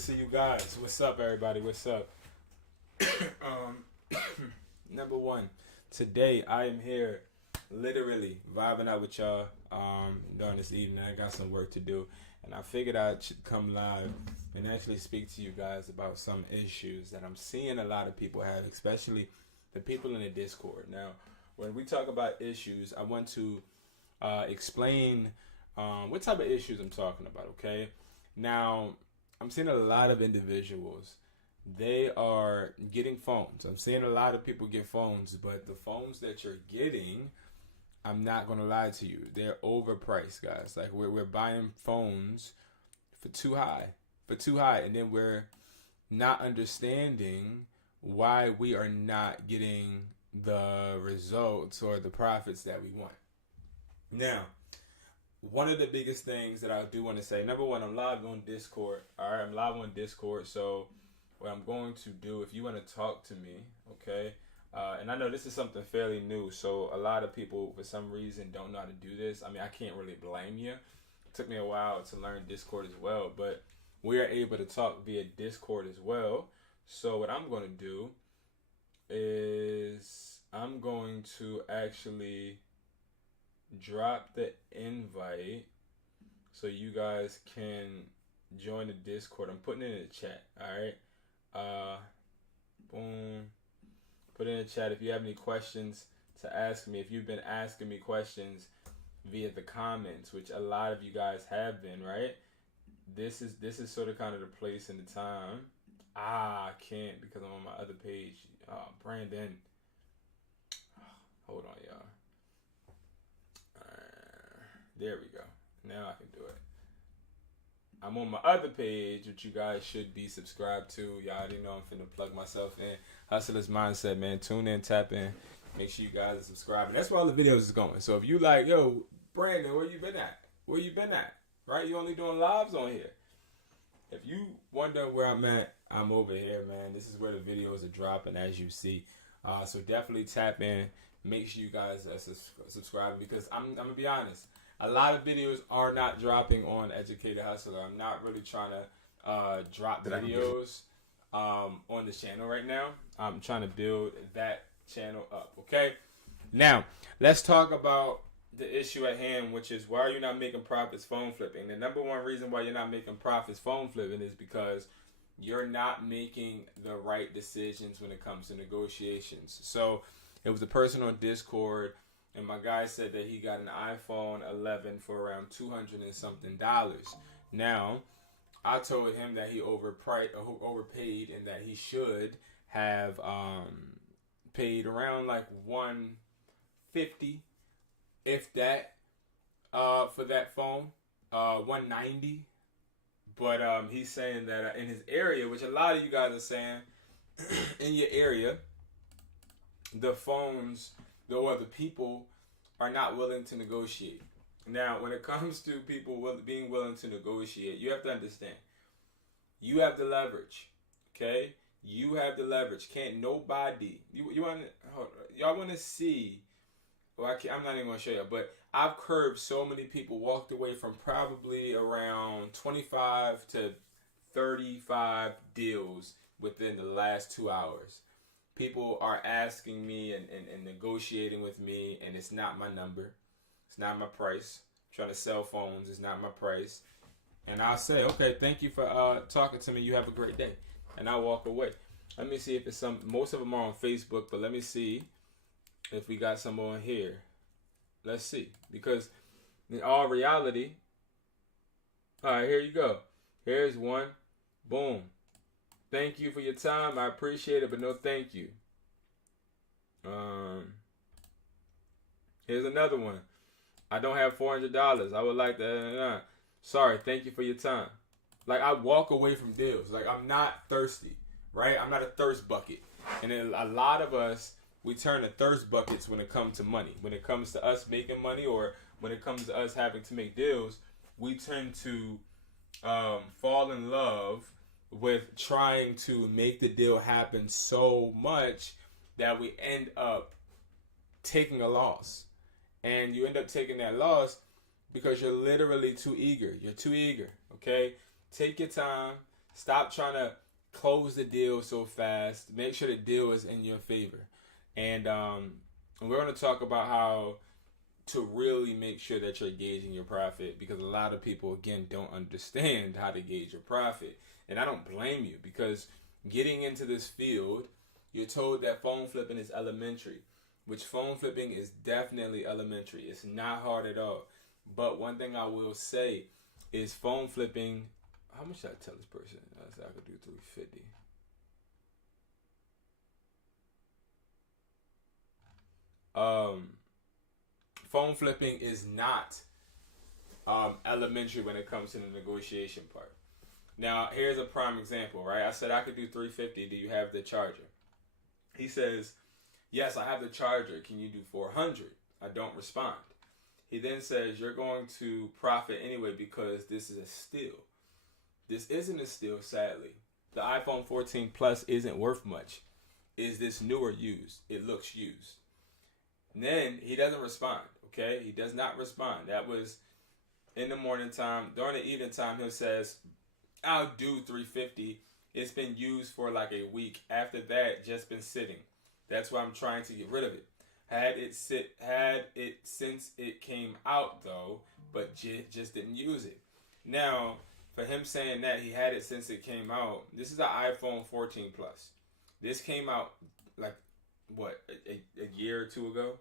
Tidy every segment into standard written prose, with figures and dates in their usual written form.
see you guys. What's up, everybody? What's up? um, Number one, today I am here, literally vibing out with y'all. During this evening, I got some work to do, and I figured I should come live and actually speak to you guys about some issues that I'm seeing a lot of people have, especially the people in the Discord. Now, when we talk about issues, I want to explain what type of issues I'm talking about. Okay, now I'm seeing a lot of individuals. They are getting phones. I'm seeing a lot of people get phones, but the phones that you're getting, I'm not gonna lie to you, they're overpriced, guys. Like we're buying phones for too high, and then we're not understanding why we are not getting the results or the profits that we want. Now, one of the biggest things that I do want to say, number one, I'm live on Discord. All right, I'm live on Discord. So what I'm going to do, if you want to talk to me, okay, and I know this is something fairly new, so a lot of people, for some reason, don't know how to do this. I mean, I can't really blame you. It took me a while to learn Discord as well, but we are able to talk via Discord as well. So what I'm going to do is I'm going to actually drop the invite so you guys can join the Discord. I'm putting it in the chat. All right. Boom. Put it in the chat if you have any questions to ask me. If you've been asking me questions via the comments, which a lot of you guys have been, right? This is sort of kind of the place and the time. I can't because I'm on my other page. Brandon. Hold on, y'all. There we go. Now I can do it. I'm on my other page, which you guys should be subscribed to. Y'all already know I'm finna plug myself in. Hustler's Mindset, man. Tune in, tap in. Make sure you guys are subscribing. That's where all the videos is going. So if you like, yo, Brandon, where you been at? Where you been at? Right? You only doing lives on here. If you wonder where I'm at, I'm over here, man. This is where the videos are dropping, as you see. So definitely tap in. Make sure you guys are subscribing, because I'm gonna be honest. A lot of videos are not dropping on Educated Hustler. I'm not really trying to drop videos on this channel right now. I'm trying to build that channel up, okay? Now, let's talk about the issue at hand, which is, why are you not making profits phone flipping? The number one reason why you're not making profits phone flipping is because you're not making the right decisions when it comes to negotiations. So it was a person on Discord, and my guy said that he got an iPhone 11 for around $200 and something. Now, I told him that he overpaid, and that he should have paid around like $150, if that, for that phone, $190. But he's saying that in his area, which a lot of you guys are saying, in your area, the phones, or the people are not willing to negotiate. Now, when it comes to people being willing to negotiate, you have to understand, you have the leverage, okay? You have the leverage. Can't nobody, y'all want to see, well, I'm not even going to show you, but I've curbed so many people, walked away from probably around 25 to 35 deals within the last 2 hours. People are asking me and negotiating with me, and it's not my number. It's not my price. I'm trying to sell phones. It's not my price. And I'll say, okay, thank you for talking to me. You have a great day. And I'll walk away. Let me see if it's most of them are on Facebook, but let me see if we got some on here. Let's see. Because in all reality, all right, here you go. Here's one. Boom. Thank you for your time. I appreciate it, but no thank you. Here's another one. I don't have $400. I would like to. Sorry. Thank you for your time. Like, I walk away from deals. Like, I'm not thirsty, right? I'm not a thirst bucket. And then a lot of us, we turn to thirst buckets when it comes to money. When it comes to us making money, or when it comes to us having to make deals, we tend to fall in love with trying to make the deal happen so much that we end up taking a loss. And you end up taking that loss because you're literally too eager. You're too eager, okay? Take your time, Stop trying to close the deal so fast. Make sure the deal is in your favor. And we're going to talk about how to really make sure that you're gauging your profit, because a lot of people, again, don't understand how to gauge your profit. And I don't blame you, because getting into this field, you're told that phone flipping is elementary, which phone flipping is definitely elementary. It's not hard at all. But one thing I will say is phone flipping. How much did I tell this person? I said I could do 350. Phone flipping is not elementary when it comes to the negotiation part. Now, here's a prime example, right? I said I could do 350. Do you have the charger? He says, yes, I have the charger. Can you do 400? I don't respond. He then says, you're going to profit anyway because this is a steal. This isn't a steal, sadly. The iPhone 14 Plus isn't worth much. Is this new or used? It looks used. And then he doesn't respond, okay? He does not respond. That was in the morning time. During the evening time, he says, I'll do 350. It's been used for like a week. After that, just been sitting. That's why I'm trying to get rid of it. Had it since it came out though, but just didn't use it. Now, for him saying that he had it since it came out, this is the iPhone 14 Plus. This came out like what, a year or two ago,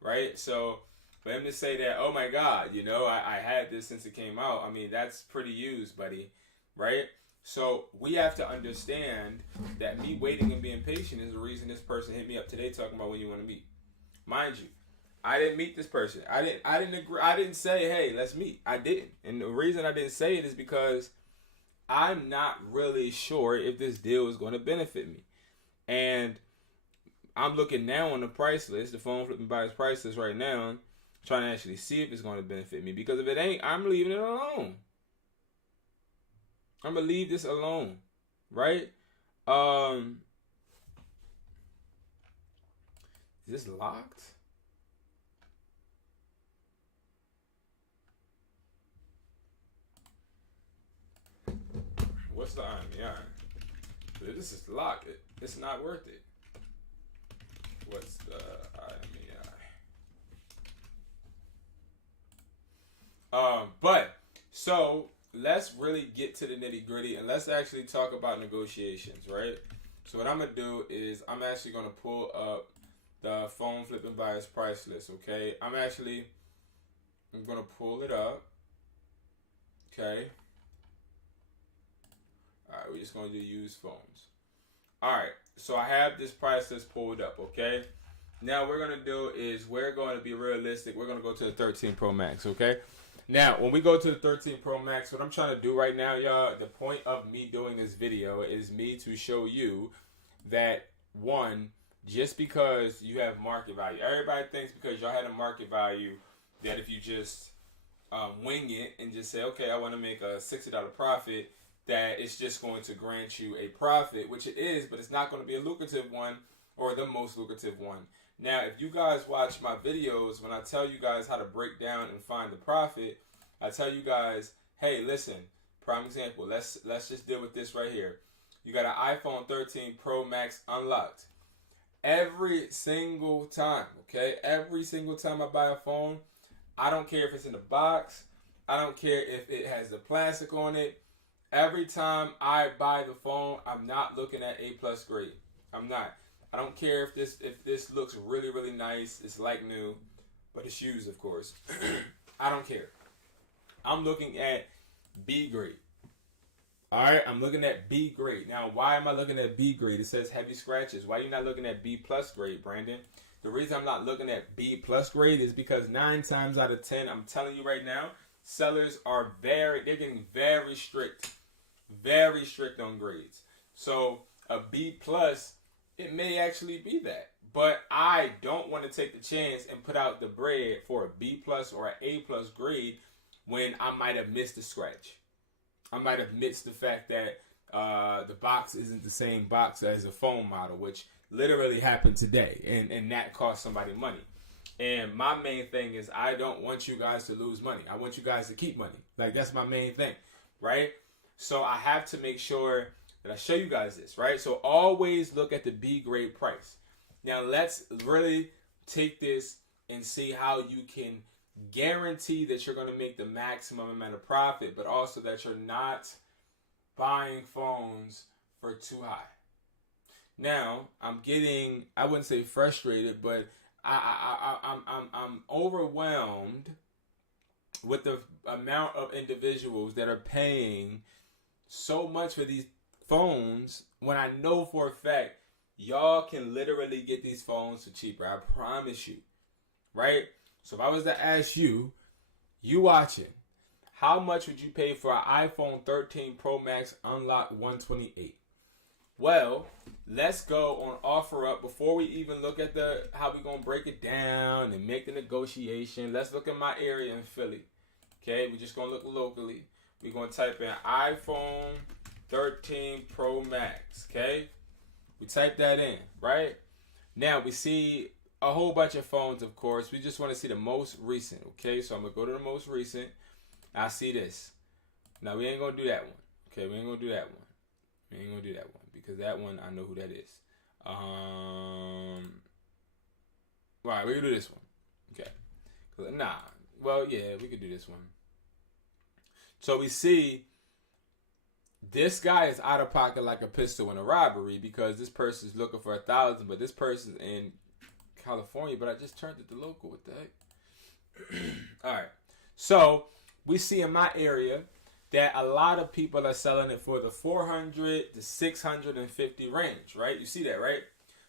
right? So for him to say that, oh my God, you know, I had this since it came out, I mean, that's pretty used, buddy, right? So we have to understand that me waiting and being patient is the reason this person hit me up today talking about when you want to meet. Mind you, I didn't meet this person. I didn't agree. I didn't say, hey, let's meet. I didn't. And the reason I didn't say it is because I'm not really sure if this deal is going to benefit me. And I'm looking now on the price list, the phone flipping buyer's price list right now, trying to actually see if it's going to benefit me. Because if it ain't, I'm leaving it alone. I'm going to leave this alone. Right? Is this locked? What's the IMEI? This is locked. It's not worth it. What's the IMEI? But so let's really get to the nitty gritty and let's actually talk about negotiations, right? So what I'm gonna do is I'm actually gonna pull up the phone flipping buyer's price list. Okay, I'm gonna pull it up. Okay. All right, we're just gonna do used phones. All right, so I have this price list pulled up. Okay. Now what we're gonna do is we're going to be realistic. We're gonna go to the 13 Pro Max. Okay. Now when we go to the 13 Pro Max, what I'm trying to do right now, y'all, the point of me doing this video is me to show you that one, just because you have market value, everybody thinks because y'all had a market value that if you just wing it and just say, okay, I want to make a $60 profit, that it's just going to grant you a profit, which it is, but it's not going to be a lucrative one or the most lucrative one. Now, if you guys watch my videos, when I tell you guys how to break down and find the profit, I tell you guys, hey, listen, prime example, let's just deal with this right here. You got an iPhone 13 Pro Max unlocked. Every single time, okay? Every single time I buy a phone, I don't care if it's in the box. I don't care if it has the plastic on it. Every time I buy the phone, I'm not looking at A+ grade. I'm not. I don't care if this looks really, really nice. It's like new, but it's used, of course. I don't care. I'm looking at B grade. All right, I'm looking at B grade. Now, why am I looking at B grade? It says heavy scratches. Why are you not looking at B+ grade, Brandon? The reason I'm not looking at B+ grade is because 9 times out of 10, I'm telling you right now, sellers are they're getting very strict on grades. So a B+, it may actually be that. But I don't want to take the chance and put out the bread for a B+ or an A+ grade when I might have missed a scratch. I might have missed the fact that the box isn't the same box as a phone model, which literally happened today, and that cost somebody money. And my main thing is I don't want you guys to lose money. I want you guys to keep money. Like, that's my main thing, right? So I have to make sure that I show you guys this, right? So always look at the B grade price. Now let's really take this and see how you can guarantee that you're going to make the maximum amount of profit, but also that you're not buying phones for too high. Now I'm getting, I wouldn't say frustrated, but I'm overwhelmed with the amount of individuals that are paying so much for these phones when I know for a fact y'all can literally get these phones for cheaper. I promise you, right? So if I was to ask you, you watching, how much would you pay for an iPhone 13 Pro Max Unlock 128? Well, let's go on OfferUp. Before we even look at how we gonna break it down and make the negotiation, let's look at my area in Philly. Okay, we're just gonna look locally. We're gonna type in iPhone 13 Pro Max. Okay, we type that in, right? Now we see a whole bunch of phones, of course. We just want to see the most recent. Okay, so I'm gonna go to the most recent. I see this. Now we ain't gonna do that one. Okay, we ain't gonna do that one. We ain't gonna do that one because that one I know who that is. Right, we can do this one. Okay. Nah. Well, yeah, we could do this one. So we see this guy is out of pocket like a pistol in a robbery because this person is looking for $1,000, but this person's in California. But I just turned it to local. What the heck? All right. So we see in my area that a lot of people are selling it for the 400 to 650 range, right? You see that, right?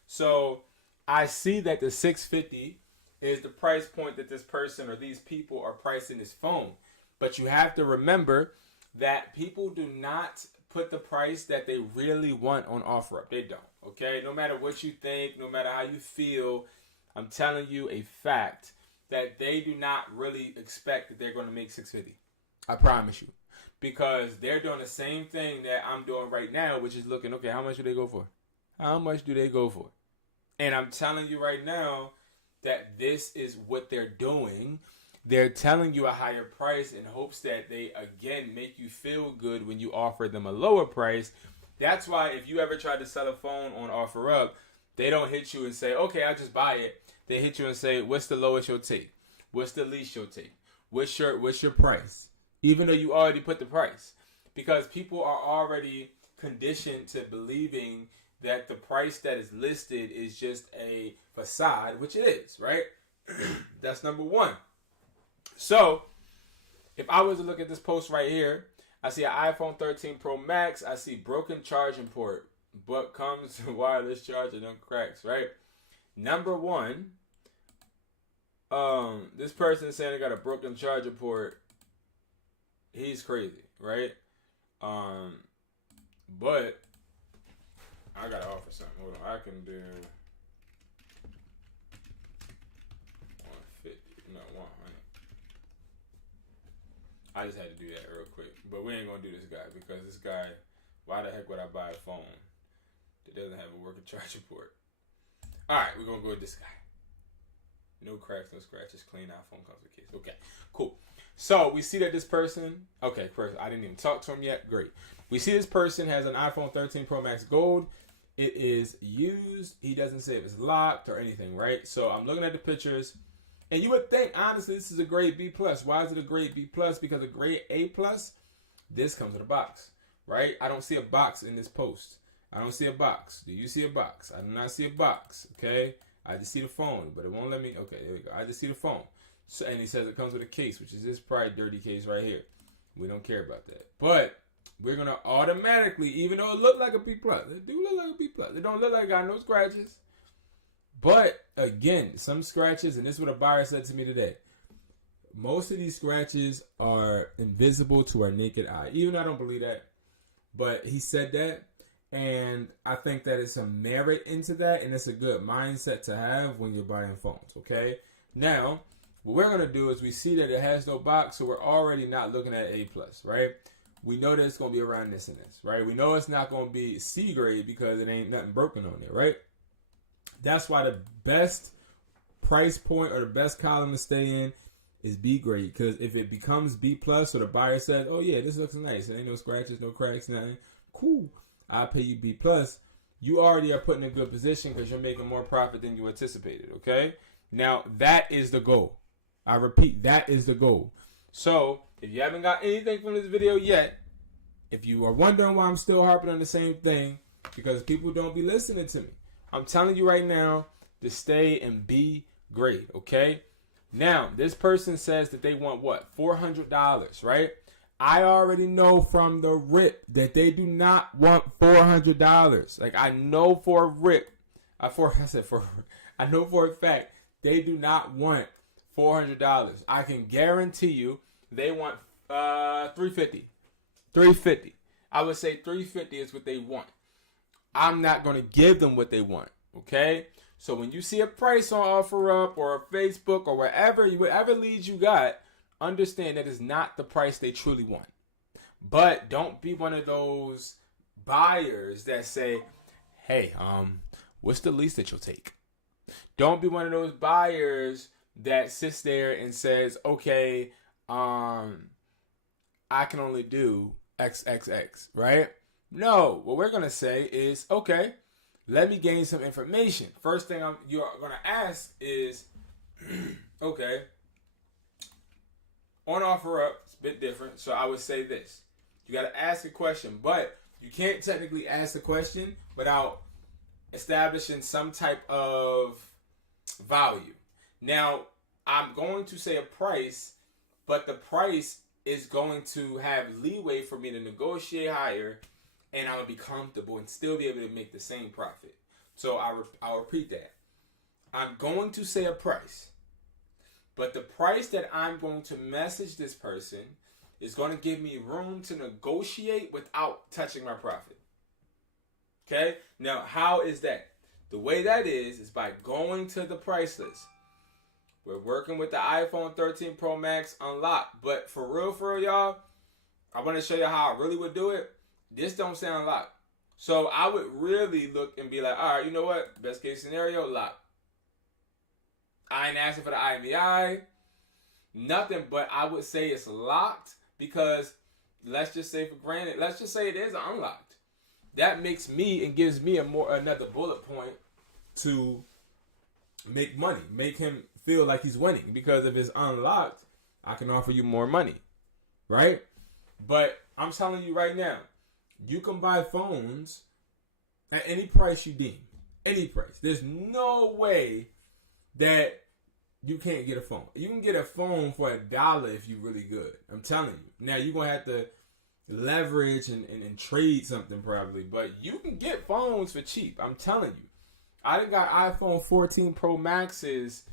So I see that the 650 is the price point that this person or these people are pricing this phone. But you have to remember that people do not put the price that they really want on OfferUp. They don't, okay? No matter what you think, no matter how you feel, I'm telling you a fact that they do not really expect that they're going to make 650. I promise you. Because they're doing the same thing that I'm doing right now, which is looking, okay, how much do they go for? How much do they go for? And I'm telling you right now that this is what they're doing. They're telling you a higher price in hopes that they, again, make you feel good when you offer them a lower price. That's why if you ever try to sell a phone on OfferUp, they don't hit you and say, okay, I'll just buy it. They hit you and say, what's the lowest you'll take? What's the least you'll take? What's your price? Even though you already put the price. Because people are already conditioned to believing that the price that is listed is just a facade, which it is, right? That's number one. So, if I was to look at this post right here, I see an iPhone 13 Pro Max. I see broken charging port, but comes wireless charging and cracks, right? Number one, this person saying they got a broken charger port. He's crazy, right? But I gotta offer something. Hold on, I can do 150, no 100. I just had to do that real quick, but we ain't gonna do this guy because this guy. Why the heck would I buy a phone that doesn't have a working charger port? All right, we're gonna go with this guy. No cracks, no scratches, clean iPhone comes with case. Okay, cool. So we see that this person, okay, first I didn't even talk to him yet. Great. We see this person has an iPhone 13 Pro Max Gold. It is used. He doesn't say if it's locked or anything, right? So I'm looking at the pictures, and you would think, honestly, this is a grade B+. Why is it a grade B+? Because a grade A+, this comes with a box, right? I don't see a box in this post. I don't see a box. Do you see a box? I do not see a box, okay? I just see the phone, but it won't let me. Okay, there we go. I just see the phone. So, and he says it comes with a case, which is this probably dirty case right here. We don't care about that. But we're going to automatically, even though it looked like a B+, it do look like a B+. It don't look like it got no scratches. But, again, some scratches, and this is what a buyer said to me today. Most of these scratches are invisible to our naked eye. Even though I don't believe that. But he said that. And I think that it's some merit into that. And it's a good mindset to have when you're buying phones. Okay? Now, what we're going to do is we see that it has no box. So we're already not looking at A+, right? We know that it's going to be around this and this, right? We know it's not going to be C grade because it ain't nothing broken on there, right? That's why the best price point or the best column to stay in is B grade. Because if it becomes B plus, or the buyer says, "Oh yeah, this looks nice. There ain't no scratches, no cracks, nothing. Cool. I'll pay you B plus." You already are put in a good position because you're making more profit than you anticipated. Okay. Now that is the goal. I repeat, that is the goal. So if you haven't got anything from this video yet, if you are wondering why I'm still harping on the same thing, because people don't be listening to me. I'm telling you right now to stay and be great, okay? Now, this person says that they want what? $400, right? I already know from the rip that they do not want $400. Like, I know for a rip, I know for a fact they do not want $400. I can guarantee you they want $350. $350. I would say $350 is what they want. I'm not going to give them what they want, okay? So when you see a price on OfferUp or Facebook or whatever leads you got, understand that is not the price they truly want. But don't be one of those buyers that say, "Hey, what's the least that you'll take?" Don't be one of those buyers that sits there and says, "Okay, I can only do XXX," right? No, what we're going to say is, okay, let me gain some information. First thing you're going to ask is, okay, on OfferUp, it's a bit different. So I would say this. You got to ask a question, but you can't technically ask the question without establishing some type of value. Now, I'm going to say a price, but the price is going to have leeway for me to negotiate higher, and I'm going to be comfortable and still be able to make the same profit. So I'll repeat that. I'm going to say a price, but the price that I'm going to message this person is going to give me room to negotiate without touching my profit. Okay? Now, how is that? The way that is by going to the price list. We're working with the iPhone 13 Pro Max unlocked. But for real, y'all, I want to show you how I really would do it. This don't sound locked. So I would really look and be like, all right, you know what? Best case scenario, locked. I ain't asking for the IMEI. Nothing, but I would say it's locked because let's just say for granted, let's just say it is unlocked. That makes me and gives me another bullet point to make money, make him feel like he's winning, because if it's unlocked, I can offer you more money, right? But I'm telling you right now, you can buy phones at any price you deem, any price. There's no way that you can't get a phone. You can get a phone for $1 if you're really good. I'm telling you. Now you're gonna have to leverage and trade something probably, but you can get phones for cheap. I'm telling you. I done got iPhone 14 Pro Maxes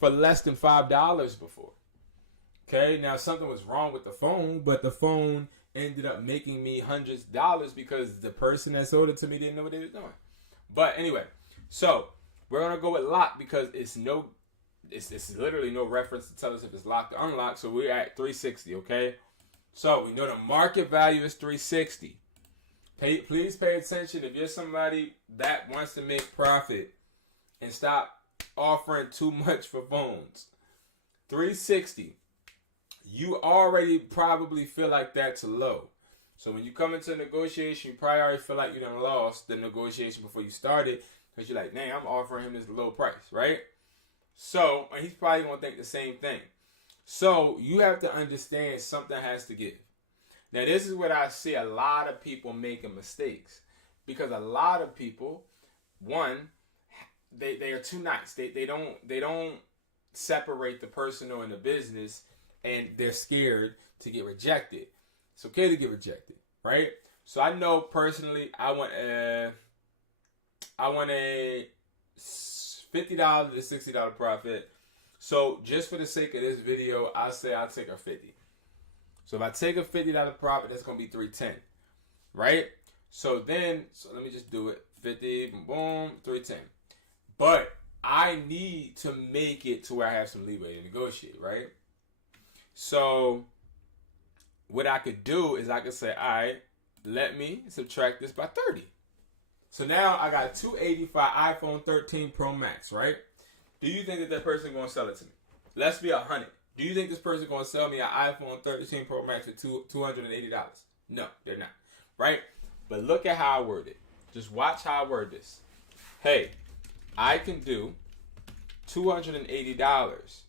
for less than $5 before. Okay, now something was wrong with the phone, but the phone ended up making me hundreds of dollars because the person that sold it to me didn't know what they was doing. But anyway, so we're gonna go with locked because it's literally no reference to tell us if it's locked or unlocked. So we're at $360. Okay, so we know the market value is $360. Please pay attention if you're somebody that wants to make profit and stop offering too much for phones. $360. You already probably feel like that's low. So when you come into a negotiation, you probably already feel like you done lost the negotiation before you started because you're like, "Dang, I'm offering him this low price," right? So he's probably going to think the same thing. So you have to understand something has to give. Now, this is what I see a lot of people making mistakes, because a lot of people, one, they are too nice. They don't separate the personal and the business, and they're scared to get rejected. It's okay to get rejected, right? So I know personally, I want a $50 to $60 profit. So just for the sake of this video, I'll say I'll take a $50. So if I take a $50 profit, that's going to be $310, right? So let me just do it. 50, boom, $310. But I need to make it to where I have some leeway to negotiate, right? So what I could do is I could say, all right, let me subtract this by 30. So now I got $285 iPhone 13 Pro Max, right? Do you think that person is going to sell it to me? Let's be 100. Do you think this person is going to sell me an iPhone 13 Pro Max for $280? No, they're not. Right? But look at how I word it. Just watch how I word this. Hey, I can do $280.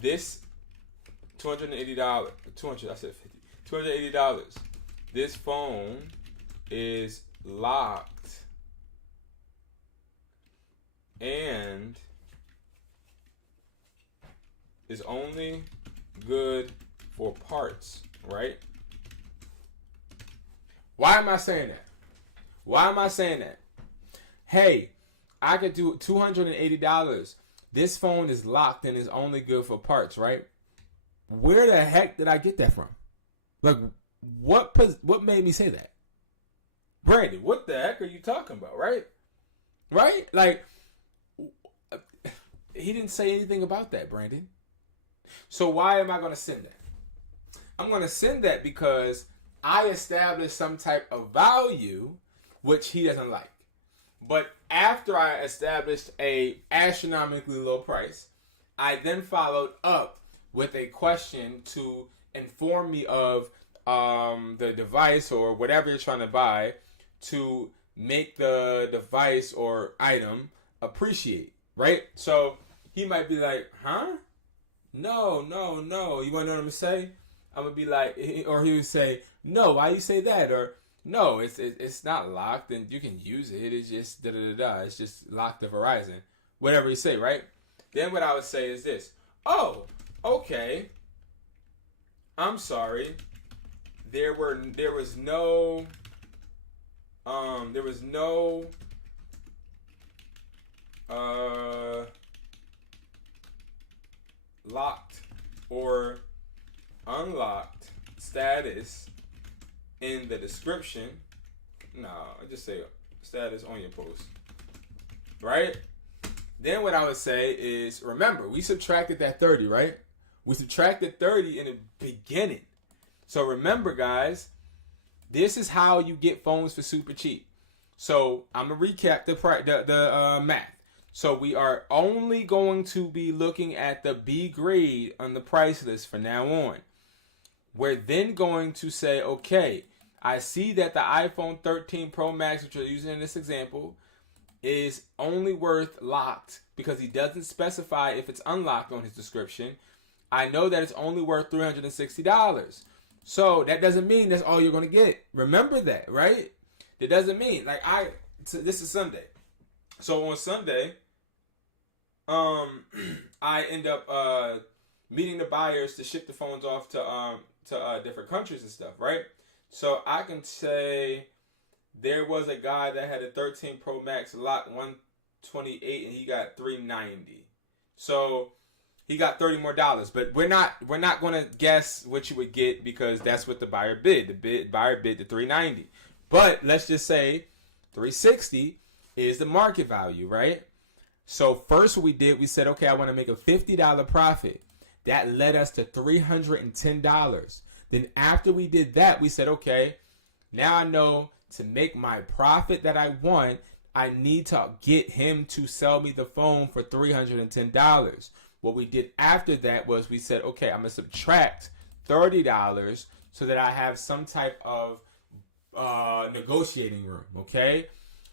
This $280. I said 50. $280. This phone is locked and is only good for parts, right? Why am I saying that? Why am I saying that? Hey, I could do $280. This phone is locked and is only good for parts, right? Where the heck did I get that from? Like, what made me say that? Brandon, what the heck are you talking about, right? Right? Like, he didn't say anything about that, Brandon. So why am I going to send that? I'm going to send that because I established some type of value which he doesn't like. But after I established a astronomically low price, I then followed up with a question to inform me of the device or whatever you're trying to buy to make the device or item appreciate, right? So he might be like, huh? No. You want to know what I'm going to say? I'm going to be like, or he would say, no, why you say that? Or, no, it's not locked and you can use it. It's just da-da-da-da. It's just locked to Verizon. Whatever you say, right? Then what I would say is this. Oh, okay. I'm sorry. There was no locked or unlocked status in the description. No, I just say status on your post. Right? Then what I would say is, remember, we subtracted that 30, right? We subtracted 30 in the beginning. So remember, guys, this is how you get phones for super cheap. So I'm going to recap the math. So we are only going to be looking at the B grade on the price list from now on. We're then going to say, okay, I see that the iPhone 13 Pro Max, which we're using in this example, is only worth locked because he doesn't specify if it's unlocked on his description. I know that it's only worth $360. So that doesn't mean that's all you're going to get. Remember that, right? That doesn't mean, this is Sunday. So on Sunday, I end up meeting the buyers to ship the phones off to different countries and stuff, right? So I can say there was a guy that had a 13 Pro Max locked 128 and he got $390. So he got $30 more. But we're not going to guess what you would get because that's what the buyer bid. The buyer bid the $390. But let's just say $360 is the market value, right? So first what we did, we said, okay, I want to make a $50 profit. That led us to $310. Then after we did that, we said, okay, now I know to make my profit that I want, I need to get him to sell me the phone for $310. What we did after that was we said, okay, I'm going to subtract $30 so that I have some type of negotiating room, okay?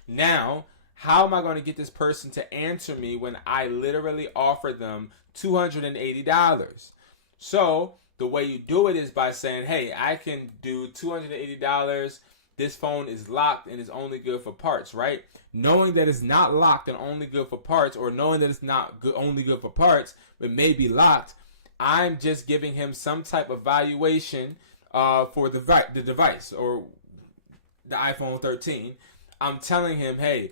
Now, how am I going to get this person to answer me when I literally offer them $280? So the way you do it is by saying, hey, I can do $280. This phone is locked and is only good for parts, right? Knowing that it's not locked and only good for parts, or knowing that it's not only good for parts, but may be locked, I'm just giving him some type of valuation for the device or the iPhone 13. I'm telling him, hey,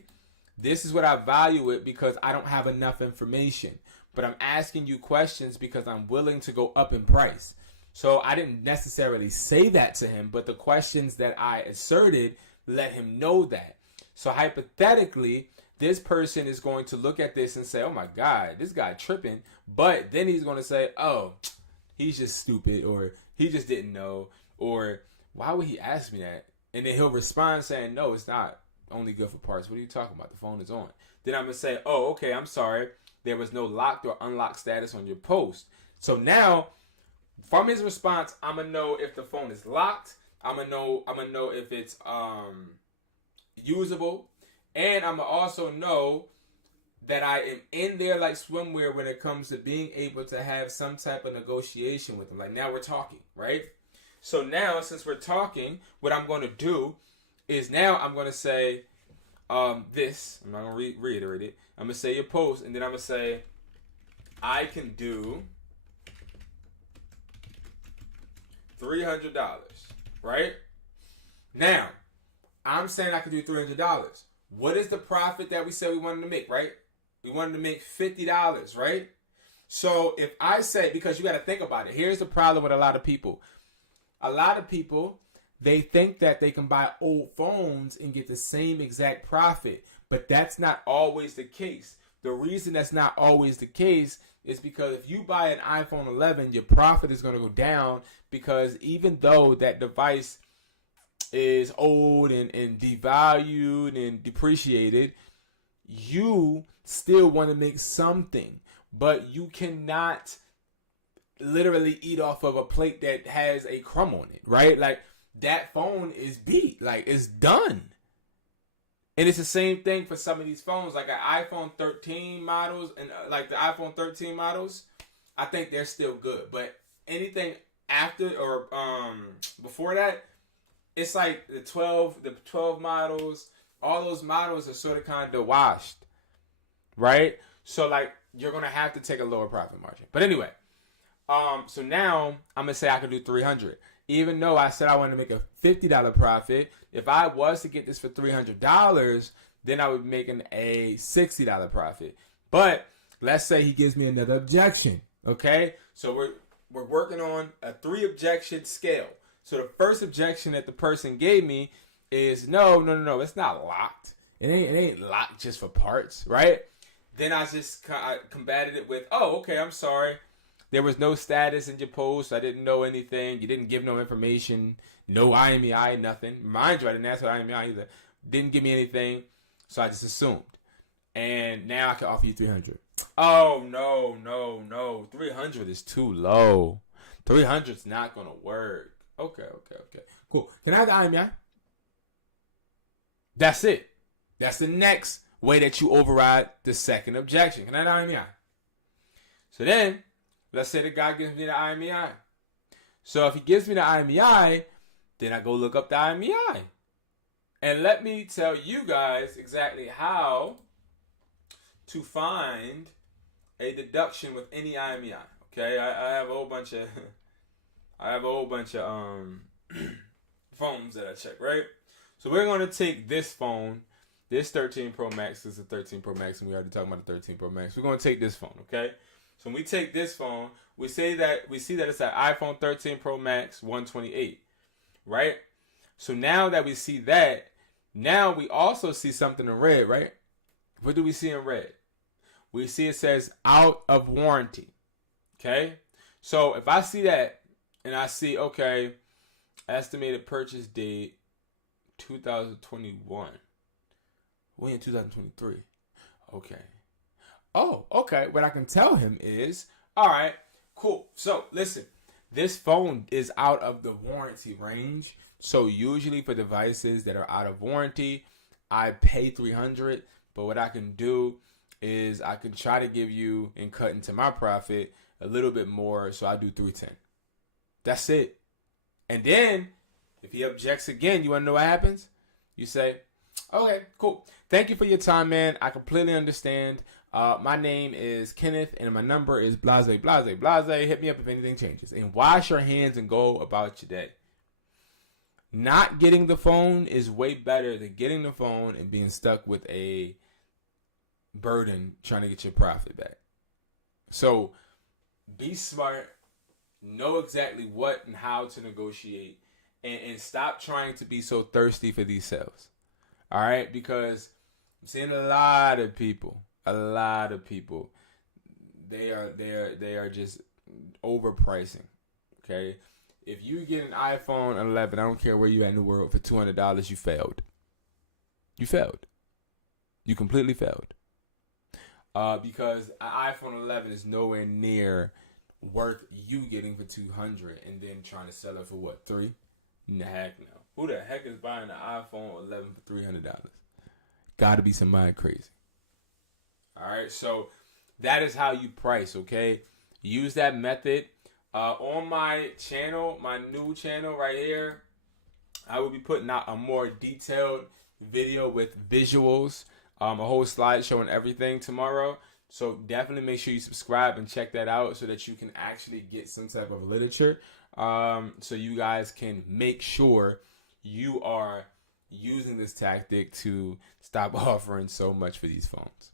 this is what I value it because I don't have enough information. But I'm asking you questions because I'm willing to go up in price. So I didn't necessarily say that to him, but the questions that I asserted let him know that. So hypothetically, this person is going to look at this and say, oh my God, this guy tripping. But then he's going to say, oh, he's just stupid, or he just didn't know, or why would he ask me that? And then he'll respond saying, no, it's not only good for parts. What are you talking about? The phone is on. Then I'm going to say, oh, okay, I'm sorry. There was no locked or unlocked status on your post. So now, from his response, I'm going to know if the phone is locked. I'm going to know if it's usable. And I'm going to also know that I am in there like swimwear when it comes to being able to have some type of negotiation with him. Like, now we're talking, right? So now, since we're talking, what I'm going to do is now I'm going to say this. I'm not going to reiterate it. I'm going to say your post, and then I'm going to say, I can do $300, right? Now, I'm saying I can do $300. What is the profit that we said we wanted to make, right? We wanted to make $50, right? So if I say, because you got to think about it. Here's the problem with a lot of people. A lot of people, they think that they can buy old phones and get the same exact profit. But that's not always the case. The reason that's not always the case is because if you buy an iPhone 11, your profit is going to go down, because even though that device is old and devalued and depreciated, you still want to make something. But you cannot literally eat off of a plate that has a crumb on it, right? Like, that phone is beat. Like, it's done. And it's the same thing for some of these phones, like an iPhone 13 models and like the iPhone 13 models. I think they're still good, but anything after or before that, it's like the 12 models. All those models are sort of kind of washed, right? So like you're gonna have to take a lower profit margin. But anyway, so now I'm gonna say I can do 300. Even though I said I wanted to make a $50 profit, if I was to get this for $300, then I would be making a $60 profit. But let's say he gives me another objection, okay? So we're working on a 3 objection scale. So the first objection that the person gave me is no, it's not locked. It ain't locked just for parts, right? Then I just combated it with, oh, okay, I'm sorry. There was no status in your post. I didn't know anything. You didn't give no information. No IMEI, nothing. Mind you, I didn't ask for IMEI either. Didn't give me anything. So I just assumed. And now I can offer you 300. Oh, no. 300 is too low. 300 is not going to work. Okay. Cool. Can I have the IMEI? That's it. That's the next way that you override the second objection. Can I have the IMEI? So then, let's say the guy gives me the IMEI. So if he gives me the IMEI, then I go look up the IMEI. And let me tell you guys exactly how to find a deduction with any IMEI. Okay, I have a whole bunch of phones that I check, right? So we're going to take this phone. This 13 Pro Max is a 13 Pro Max, and we already talked about the 13 Pro Max. We're going to take this phone, okay? So when we take this phone, we see that it's an iPhone 13 Pro Max 128, right? So now that we see that, now we also see something in red, right? What do we see in red? We see it says out of warranty, okay? So if I see that and I see, okay, estimated purchase date 2021. We're in 2023. Okay. Oh, okay. What I can tell him is, all right, cool. So listen, this phone is out of the warranty range. So usually for devices that are out of warranty, I pay $300. But what I can do is I can try to give you and cut into my profit a little bit more. So I do $310. That's it. And then if he objects again, you want to know what happens? You say, okay, cool. Thank you for your time, man. I completely understand. My name is Kenneth, and my number is blase. Hit me up if anything changes. And wash your hands and go about your day. Not getting the phone is way better than getting the phone and being stuck with a burden trying to get your profit back. So be smart. Know exactly what and how to negotiate. And stop trying to be so thirsty for these sales. All right? Because I'm seeing a lot of people, they are just overpricing. Okay? If you get an iPhone 11, I don't care where you at in the world, for $200, you failed. You failed. You completely failed. Because an iPhone 11 is nowhere near worth you getting for $200 and then trying to sell it for what, $3? Heck no. Who the heck is buying an iPhone 11 for $300? Got to be somebody crazy. All right, so that is how you price. Okay, use that method. On my channel, my new channel right here, I will be putting out a more detailed video with visuals, a whole slideshow and everything tomorrow. So definitely make sure you subscribe and check that out so that you can actually get some type of literature. So you guys can make sure you are using this tactic to stop offering so much for these phones.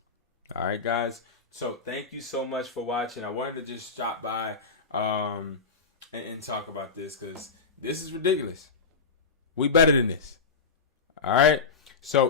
All right, guys. So thank you so much for watching. I wanted to just stop by and talk about this because this is ridiculous. We better than this. All right. So